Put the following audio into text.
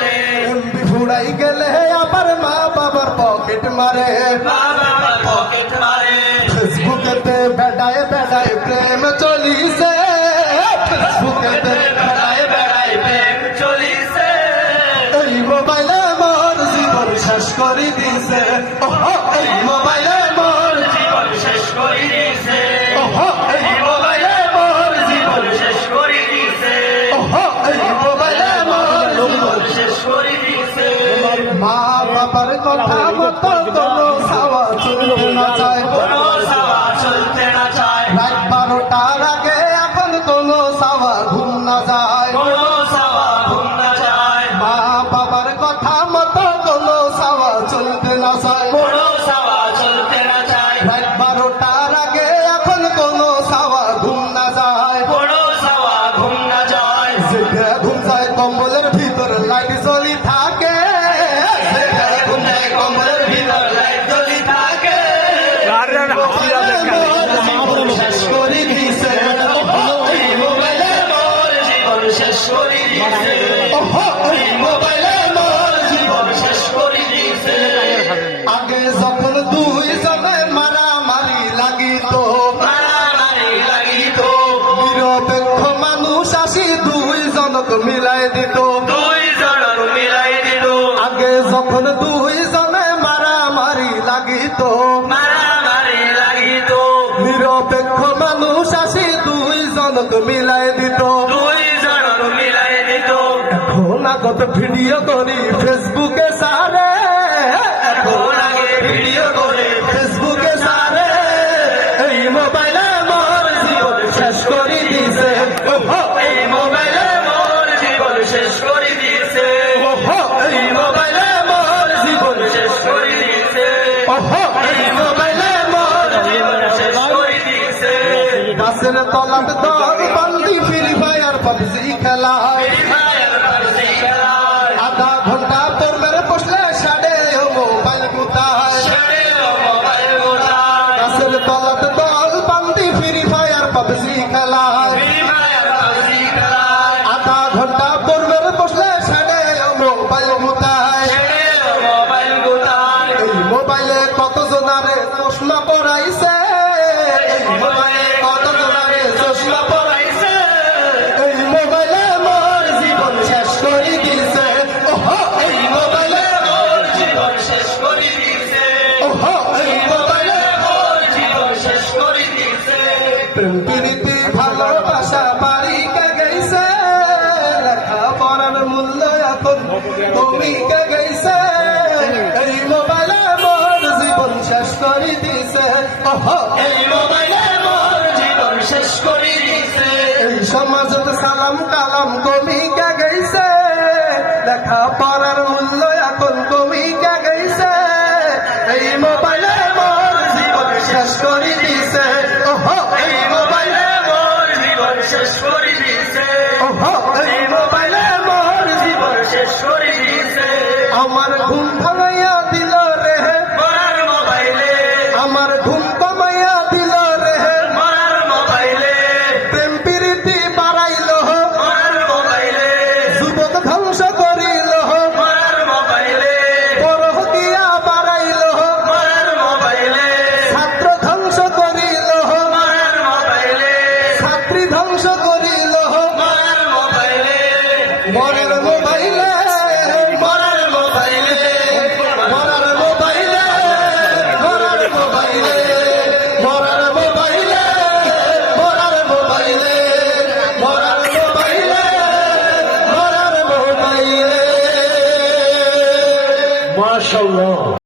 বলে এমবি ফুরাই গেলে আবার মা বাবার পকেট মারে, পকেট মারে। ফেসবুকেতে বেড়ায় বেড়ায় প্রেম চলিছে, ফেসবুকেতে বেড়ায় বেড়ায় প্রেম চলিছে। এই মোবাইলে মোর জীবন শেষ করে দিছে, এই মোবাইলে মোর জীবন শেষ করে দিয়েছে। এই মোবাইলে মোর জীবন শেষ করে দিয়েছে। এই মোবাইলে মোর জীবন শেষ করে দিয়েছে। মা বাবার কথা মতো কোনো খাওয়া চলতে না চায়, কোনো সাওয়া চলতে না চায়। রাত 12টার আগে এখন কোনো সাওয়া ঘুম না যায়, কোনো সাওয়া ঘুম না যায়। মা বাবার কথা মতো কোনো সাওয়া চলতে না চায়, কোনো সাওয়া চলতে না চায়। রাত 12টার আগে এখন কোনো সাওয়া ঘুম না যায়, কোনো সাওয়া ঘুম না যায়। যেটা ঘুম যায় কম্বলের ভিতর লাইট জ্বলি থাকে, যেটা ঘুম যায় কম্বলের ভিতর লাইট জ্বলি থাকে। শেষ করে দিছে, এই মোবাইলে মোর জীবন শেষ করে দিয়েছে। এই মোবাইলে মোর জীবন শেষ করে দিয়েছে। আগে যখন দুইজনে মারামারি লাগিত, মারামারি লাগিত। নিরপেক্ষ মানুষ আসি দুইজনক মিলাই দিত, দুই জনক মিলাই দিল। আগে যখন দুইজনে মারামারি লাগিত, মারামারি লাগিত। নিরপেক্ষ মানুষ আসি দুইজনক মিলাই দিত, দুই জনক মিলাই দিত। এখন আগত ভিডিও করি ফেসবুকে সারে, এখন আগে ভিডিও করে ফেসবুকে সারে, এই মোবাইলে মোর জীবন শেষ করে দিছে, এই মোবাইলে মোর জীবন শেষ করে দিয়েছে। এই মোবাইলে মোর জীবন শেষ করে দিয়েছে। এই মোবাইলে মোর জীবন শেষ করে দিয়েছে। গাছের তলাত দল বান্দি ফ্রি ফায়ার পাবজি খেলায়, আধা ঘন্টা পর্বের বসলে সাড়ে মোবাইল গুতায়, মোবাইল গোটায়। গাছের তলাত দল বান্দি ফ্রি ফায়ার পাবজি খেলায়, আধা ঘন্টা পর্বের বসলে সাড়ে মোবাইল গুতায়, মোবাইল গোটায়। এই মোবাইলে কত জনারে চশমা পড়াইছে, এই মোবাইলে কত জনারে চশমা পড়াইছে, এই মোবাইলে মোর জীবন শেষ করে দিছে, এই মোবাইলে মোর জীবন শেষ করে দিয়েছে। এই মোবাইলে মোর জীবন শেষ করে দিয়েছে। প্রেম প্রীতি ভালোবাসা বাড়িকে গেছে, লেখাপড়ার মূল্য এখন কমিকে গেছে, এই মোবাইলে মোর জীবন শেষ করে দিছে, এই মোবাইলে মোর জীবন শেষ করে দিয়েছে। এই সমাজত সালাম কালাম কমিকে গেছে, লেখাপড়ার মূল্য এখন কমিকে গেছে, এই মোবাইলে মোর জীবন শেষ করে দিছে, এই মোবাইলে মোর জীবন শেষ করে দিয়েছে। এই মোবাইলে মোর জীবন শেষ করে দিয়েছে। আমার ঘুম ভাঙাইয়া দিল রে, মরার মোবাইলে, আমার ঘুম কমাইয়া দিল রে, মরার মোবাইলে, প্রেম প্রীতি বাড়াইল, মরার মোবাইলে, যুবক ধ্বংস করিল, মরার মোবাইলে, পরকিয়া বাড়াইল, মরার মোবাইলে, ছাত্র ধ্বংস করিল, মরার মোবাইলে, ছাত্রী ধ্বংস করিল, মরার মোবাইলে, মরার মোবাইলে, মরার মোবাইলে, মরার মোবাইলে, মরার মোবাইলে, মরার মোবাইলে, মরার মোবাইলে, মরার মোবাইলে, মরার মোবাইলে, মাশাআল্লাহ।